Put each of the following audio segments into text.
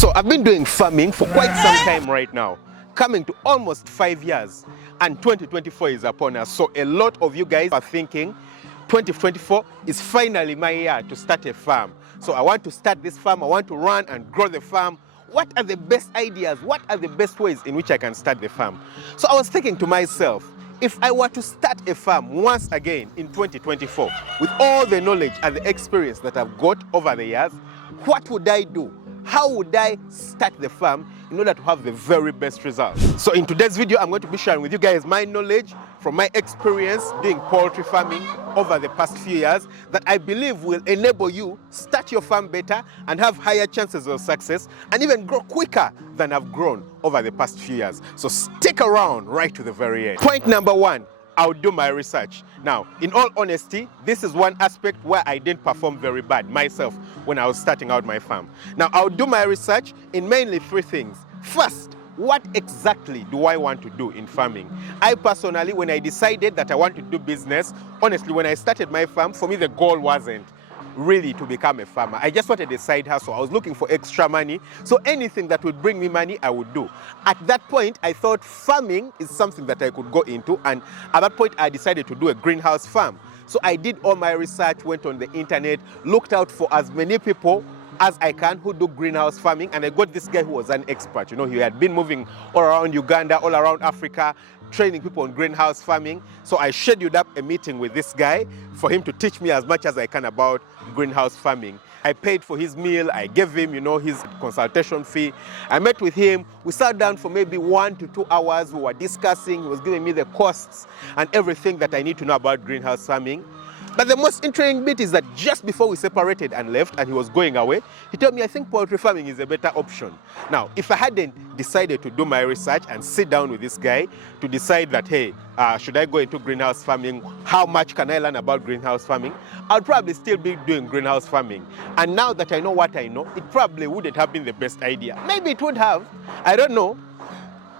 So I've been doing farming for quite some time right now, coming to almost 5 years, and 2024 is upon us. So a lot of you guys are thinking 2024 is finally my year to start a farm. So I want to start this farm, I want to run and grow the farm. What are the best ideas? What are the best ways in which I can start the farm? So I was thinking to myself, if I were to start a farm once again in 2024, with all the knowledge and the experience that I've got over the years, what would I do? How would I start the farm in order to have the very best results? So in today's video, I'm going to be sharing with you guys my knowledge from my experience doing poultry farming over the past few years that I believe will enable you start your farm better and have higher chances of success and even grow quicker than I've grown over the past few years. So stick around right to the very end. Point number one, I'll do my research. Now, in all honesty, this is one aspect where I didn't perform very bad myself when I was starting out my farm. Now, I'll do my research in mainly three things. First, what exactly do I want to do in farming? I personally, when I decided that I want to do business, honestly, when I started my farm, for me, the goal wasn't really to become a farmer. I just wanted a side hustle. I was looking for extra money. So anything that would bring me money, I would do. At that point, I thought farming is something that I could go into. And at that point, I decided to do a greenhouse farm. So I did all my research, went on the internet, looked out for as many people as I can who do greenhouse farming. And I got this guy who was an expert. You know, he had been moving all around Uganda, all around Africa, training people on greenhouse farming. So I scheduled up a meeting with this guy for him to teach me as much as I can about greenhouse farming. I paid for his meal, I gave him, his consultation fee. I met with him, we sat down for maybe 1 to 2 hours, we were discussing, he was giving me the costs and everything that I need to know about greenhouse farming. But the most interesting bit is that just before we separated and left and he was going away, he told me, I think poultry farming is a better option. Now, if I hadn't decided to do my research and sit down with this guy to decide that, hey, should I go into greenhouse farming? How much can I learn about greenhouse farming? I'll probably still be doing greenhouse farming. And now that I know what I know, it probably wouldn't have been the best idea. Maybe it would have, I don't know.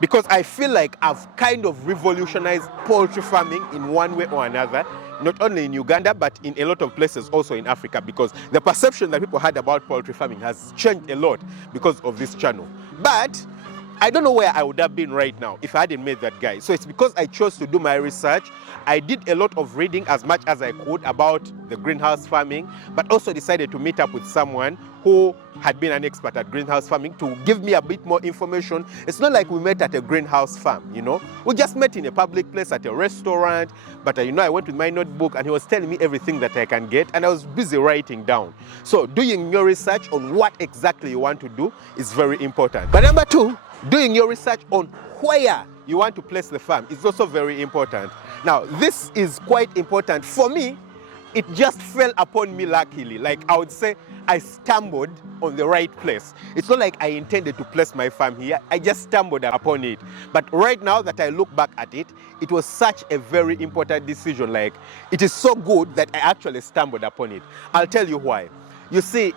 Because I feel like I've kind of revolutionized poultry farming in one way or another, not only in Uganda, but in a lot of places also in Africa, because the perception that people had about poultry farming has changed a lot because of this channel. But I don't know where I would have been right now if I hadn't met that guy. So it's because I chose to do my research. I did a lot of reading as much as I could about the greenhouse farming, but also decided to meet up with someone who had been an expert at greenhouse farming to give me a bit more information. It's not like we met at a greenhouse farm, We just met in a public place at a restaurant, but I went with my notebook and he was telling me everything that I can get and I was busy writing down. So doing your research on what exactly you want to do is very important. But number two, doing your research on where you want to place the farm is also very important. Now, this is quite important. For me, it just fell upon me luckily. Like I would say, I stumbled on the right place. It's not like I intended to place my farm here. I just stumbled upon it. But right now that I look back at it, it was such a very important decision. Like, it is so good that I actually stumbled upon it. I'll tell you why. You see,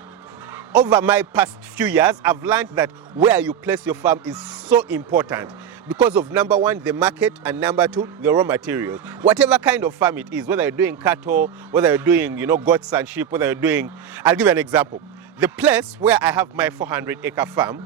over my past few years, I've learned that where you place your farm is so important because of number one, the market, and number two, the raw materials. Whatever kind of farm it is, whether you're doing cattle, whether you're doing, goats and sheep, whether you're doing, I'll give you an example. The place where I have my 400-acre farm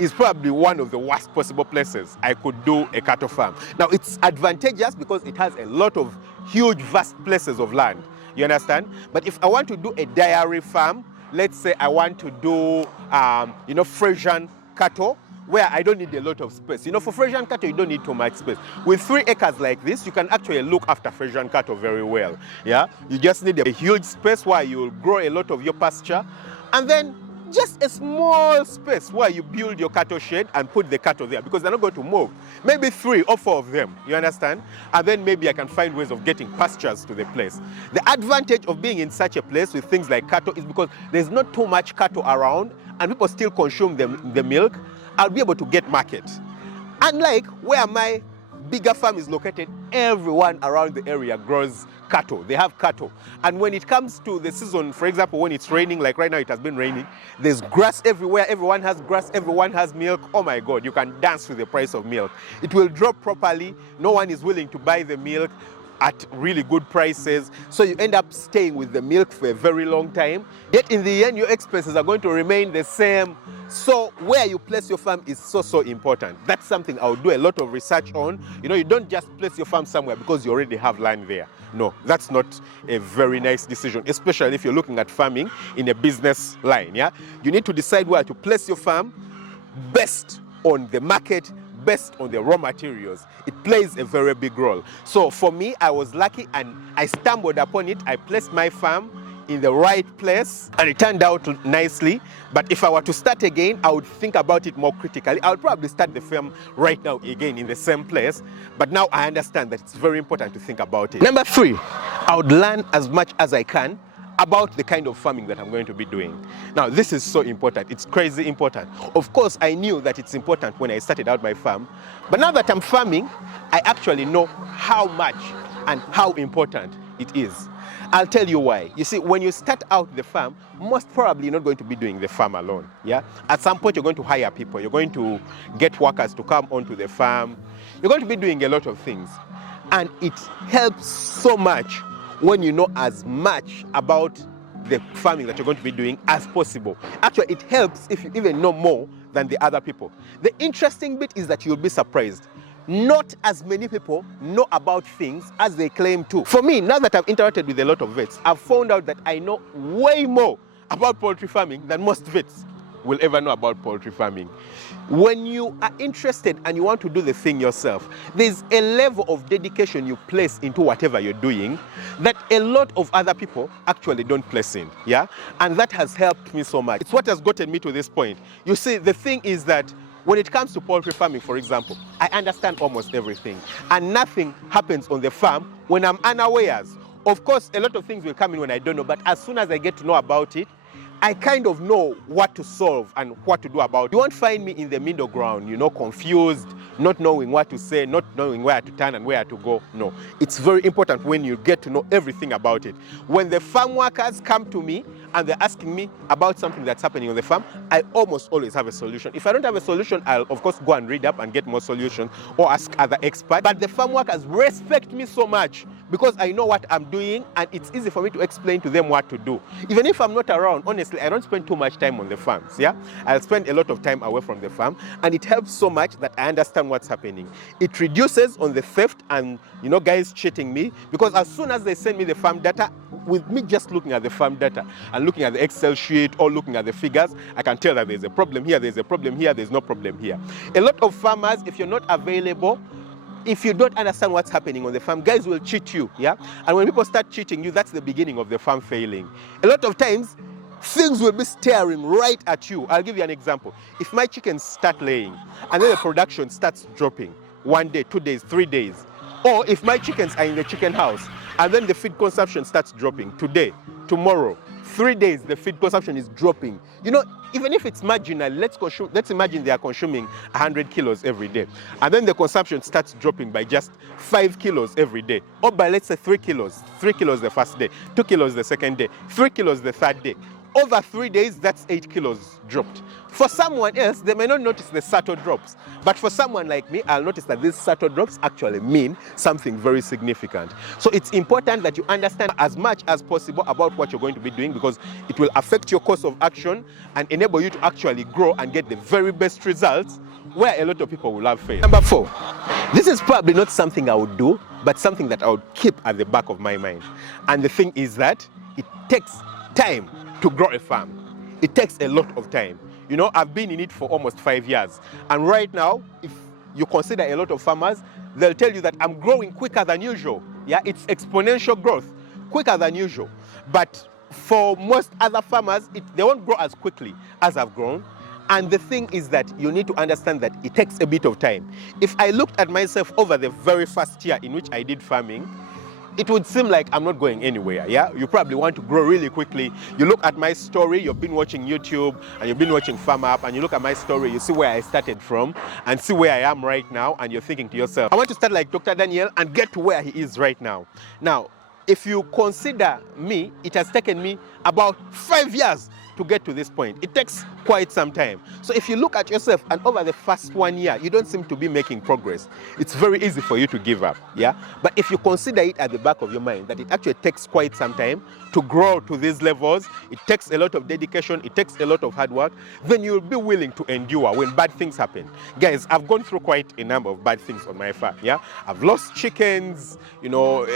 is probably one of the worst possible places I could do a cattle farm. Now, it's advantageous because it has a lot of huge, vast places of land. You understand? But if I want to do a dairy farm, let's say I want to do, Frisian cattle, where I don't need a lot of space. For Frisian cattle, you don't need too much space. With 3 acres like this, you can actually look after Frisian cattle very well. Yeah, you just need a huge space where you'll grow a lot of your pasture, and then just a small space where you build your cattle shed and put the cattle there because they're not going to move. Maybe 3 or 4 of them, you understand? And then maybe I can find ways of getting pastures to the place. The advantage of being in such a place with things like cattle is because there's not too much cattle around and people still consume the milk. I'll be able to get market. Unlike where my bigger farm is located, everyone around the area grows cattle. They have cattle. And when it comes to the season, for example, when it's raining, like right now it has been raining, there's grass everywhere. Everyone has grass. Everyone has milk. Oh my God, you can dance with the price of milk. It will drop properly. No one is willing to buy the milk. at really good prices. So you end up staying with the milk for a very long time. Yet in the end, your expenses are going to remain the same. So where you place your farm is so important. That's something I'll do a lot of research on. You know, you don't just place your farm somewhere because you already have land there. No, that's not a very nice decision, especially if you're looking at farming in a business line. Yeah, you need to decide where to place your farm based on the market, based on the raw materials. It plays a very big role. So for me, I was lucky and I stumbled upon it. I placed my farm in the right place and it turned out nicely. But if I were to start again, I would think about it more critically. I would probably start the farm right now again in the same place. But now I understand that it's very important to think about it. Number 3, I would learn as much as I can about the kind of farming that I'm going to be doing. Now, this is so important. It's crazy important. Of course, I knew that it's important when I started out my farm. But now that I'm farming, I actually know how much and how important it is. I'll tell you why. You see, when you start out the farm, most probably you're not going to be doing the farm alone. Yeah? At some point, you're going to hire people. You're going to get workers to come onto the farm. You're going to be doing a lot of things. And it helps so much when you know as much about the farming that you're going to be doing as possible. Actually, it helps if you even know more than the other people. The interesting bit is that you'll be surprised. Not as many people know about things as they claim to. For me, now that I've interacted with a lot of vets, I've found out that I know way more about poultry farming than most vets will ever know about poultry farming. When you are interested and you want to do the thing yourself, there's a level of dedication you place into whatever you're doing that a lot of other people actually don't place in, yeah? And that has helped me so much. It's what has gotten me to this point. You see, the thing is that when it comes to poultry farming, for example, I understand almost everything. And nothing happens on the farm when I'm unawares. Of course, a lot of things will come in when I don't know, but as soon as I get to know about it, I kind of know what to solve and what to do about it. You won't find me in the middle ground, you know, confused, not knowing what to say, not knowing where to turn and where to go. No, it's very important when you get to know everything about it. When the farm workers come to me and they're asking me about something that's happening on the farm, I almost always have a solution. If I don't have a solution, I'll of course go and read up and get more solutions or ask other experts. But the farm workers respect me so much because I know what I'm doing and it's easy for me to explain to them what to do. Even if I'm not around, honestly, I don't spend too much time on the farms, yeah? I'll spend a lot of time away from the farm and it helps so much that I understand what's happening. It reduces on the theft and, you know, guys cheating me, because as soon as they send me the farm data, with me just looking at the farm data and looking at the Excel sheet or looking at the figures, I can tell that there's a problem here, there's a problem here, there's no problem here. A lot of farmers, if you're not available, if you don't understand what's happening on the farm, guys will cheat you, yeah? And when people start cheating you, that's the beginning of the farm failing. A lot of times, things will be staring right at you. I'll give you an example. If my chickens start laying and then the production starts dropping 1 day, 2 days, 3 days, or if my chickens are in the chicken house and then the feed consumption starts dropping today, tomorrow, 3 days, the feed consumption is dropping. You know, even if it's marginal, let's imagine they are consuming 100 kilos every day. And then the consumption starts dropping by just 5 kilos every day. Or by, let's say, 3 kilos. 3 kilos the first day, 2 kilos the second day, 3 kilos the third day. Over 3 days, that's 8 kilos dropped. For someone else, they may not notice the subtle drops. But for someone like me, I'll notice that these subtle drops actually mean something very significant. So it's important that you understand as much as possible about what you're going to be doing, because it will affect your course of action and enable you to actually grow and get the very best results where a lot of people will have failed. Number 4, this is probably not something I would do, but something that I would keep at the back of my mind. And the thing is that it takes time to grow a farm. It takes a lot of time. You know, I've been in it for almost 5 years. And right now, if you consider a lot of farmers, they'll tell you that I'm growing quicker than usual. Yeah, it's exponential growth, quicker than usual. But for most other farmers, they won't grow as quickly as I've grown. And the thing is that you need to understand that it takes a bit of time. If I looked at myself over the very first year in which I did farming, it would seem like I'm not going anywhere, yeah? You probably want to grow really quickly. You look at my story, you've been watching YouTube, and you've been watching Farm Up, and you look at my story, you see where I started from, and see where I am right now, and you're thinking to yourself, I want to start like Dr. Daniel and get to where he is right now. Now, if you consider me, it has taken me about 5 years to get to this point. It takes quite some time. So if you look at yourself and over the first 1 year, you don't seem to be making progress, it's very easy for you to give up, yeah? But if you consider it at the back of your mind that it actually takes quite some time to grow to these levels, it takes a lot of dedication, it takes a lot of hard work, then you'll be willing to endure when bad things happen. Guys, I've gone through quite a number of bad things on my farm, yeah? I've lost chickens, you know,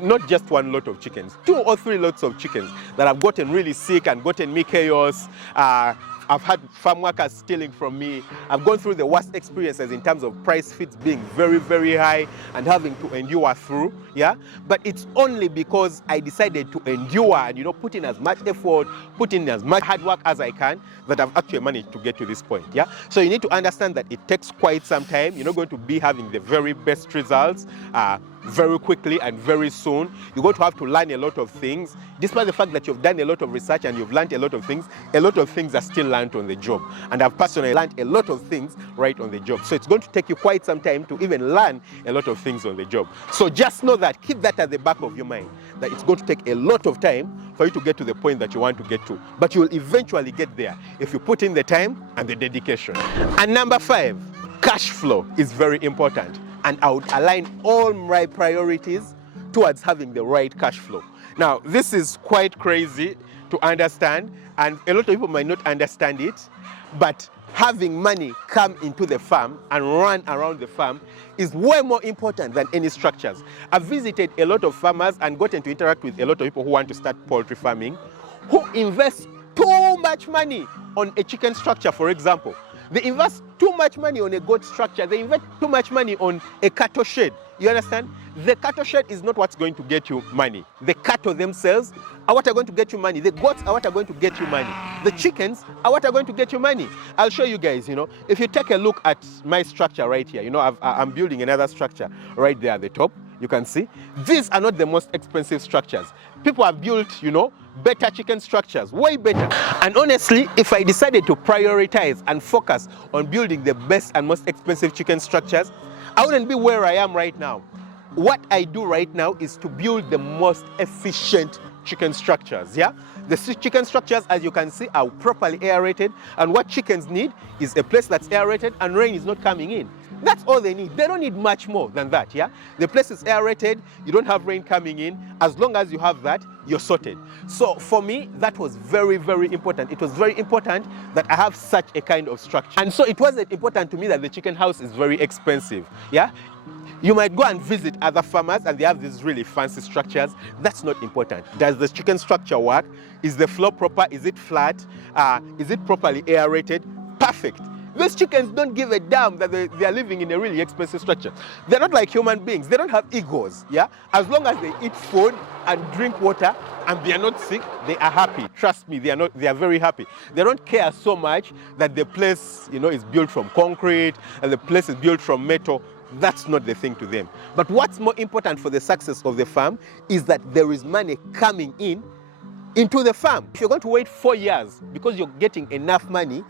not just one lot of chickens, 2 or 3 lots of chickens that have gotten really sick and gotten me chaos. I've had farm workers stealing from me. I've gone through the worst experiences in terms of price feeds being very, very high and having to endure through, yeah? But it's only because I decided to endure and, you know, put in as much effort, put in as much hard work as I can, that I've actually managed to get to this point, yeah? So you need to understand that it takes quite some time. You're not going to be having the very best results very quickly and very soon. You're going to have to learn a lot of things. Despite the fact that you've done a lot of research and you've learned a lot of things are still learned on the job. And I've personally learned a lot of things right on the job. So it's going to take you quite some time to even learn a lot of things on the job. So just know that, keep that at the back of your mind, that it's going to take a lot of time for you to get to the point that you want to get to. But you will eventually get there if you put in the time and the dedication. And number 5, cash flow is very important. And I would align all my priorities towards having the right cash flow. Now, this is quite crazy to understand, and a lot of people might not understand it, but having money come into the farm and run around the farm is way more important than any structures. I've visited a lot of farmers and gotten to interact with a lot of people who want to start poultry farming, who invest too much money on a chicken structure, for example. They invest too much money on a goat structure. They invest too much money on a cattle shed. You understand? The cattle shed is not what's going to get you money. The cattle themselves are what are going to get you money. The goats are what are going to get you money. The chickens are what are going to get you money. I'll show you guys, you know, if you take a look at my structure right here, you know, I'm building another structure right there at the top. You can see, these are not the most expensive structures. People have built, you know, better chicken structures, way better. And honestly, if I decided to prioritize and focus on building the best and most expensive chicken structures, I wouldn't be where I am right now. What I do right now is to build the most efficient chicken structures, yeah? The chicken structures, as you can see, are properly aerated, and what chickens need is a place that's aerated and rain is not coming in. That's all they need. They don't need much more than that, yeah? The place is aerated, you don't have rain coming in. As long as you have that, you're sorted. So for me, that was very, very important. It was very important that I have such a kind of structure. And so it wasn't important to me that the chicken house is very expensive, yeah? You might go and visit other farmers and they have these really fancy structures. That's not important. Does the chicken structure work? Is the floor proper? Is it flat? Is it properly aerated? Perfect. These chickens don't give a damn that they are living in a really expensive structure. They're not like human beings. They don't have egos, yeah? As long as they eat food and drink water and they are not sick, they are happy. Trust me, they are very happy. They don't care so much that the place, you know, is built from concrete and the place is built from metal. That's not the thing to them. But what's more important for the success of the farm is that there is money coming into the farm. If you're going to wait 4 years because you're getting enough money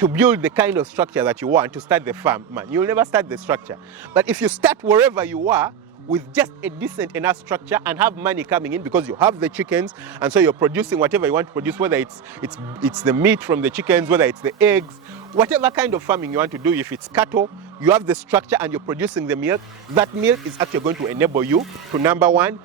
to build the kind of structure that you want to start the farm, man, you'll never start the structure. But if you start wherever you are with just a decent enough structure and have money coming in because you have the chickens, and so you're producing whatever you want to produce, whether it's the meat from the chickens, whether it's the eggs, whatever kind of farming you want to do. If it's cattle, you have the structure and you're producing the milk. That milk is actually going to enable you to, number 1,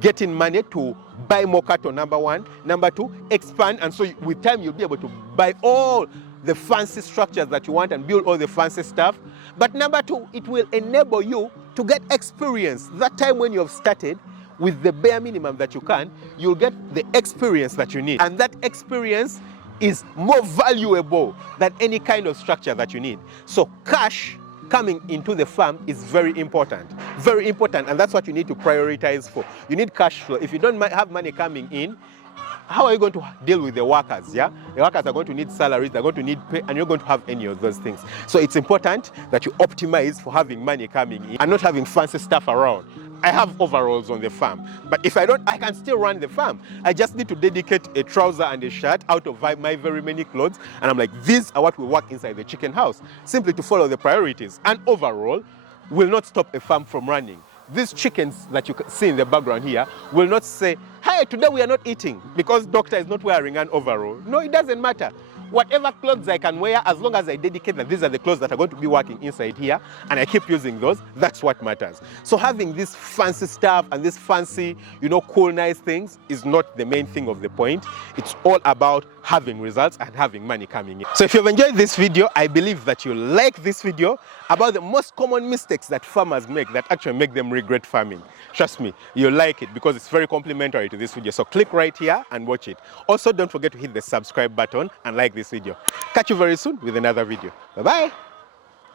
get in money to buy more cattle, number 1. Number 2, expand, and so with time you'll be able to buy all the fancy structures that you want and build all the fancy stuff. But number 2, it will enable you to get experience. That time when you have started with the bare minimum that you can, you'll get the experience that you need. And that experience is more valuable than any kind of structure that you need. So cash coming into the farm is very important, and that's what you need to prioritize for. You need cash flow. If you don't have money coming in, how are you going to deal with the workers, yeah? The workers are going to need salaries, they're going to need pay, and you're going to have any of those things. So it's important that you optimize for having money coming in and not having fancy stuff around. I have overalls on the farm, but if I don't, I can still run the farm. I just need to dedicate a trouser and a shirt out of my very many clothes, and I'm like, these are what will work inside the chicken house, simply to follow the priorities. An overall will not stop a farm from running. these chickens that you see in the background here will not say, hey, today we are not eating because doctor is not wearing an overall. No, it doesn't matter. Whatever clothes I can wear, as long as I dedicate that these are the clothes that are going to be working inside here, and I keep using those, that's what matters. So having this fancy stuff and this fancy, cool, nice things is not the main thing of the point. It's all about having results and having money coming in. So if you've enjoyed this video, I believe that you like this video about the most common mistakes that farmers make that actually make them regret farming. Trust me, you'll like it because it's very complimentary to this video. So click right here and watch it. Also, don't forget to hit the subscribe button and like this video. Catch you very soon with another video. Bye-bye.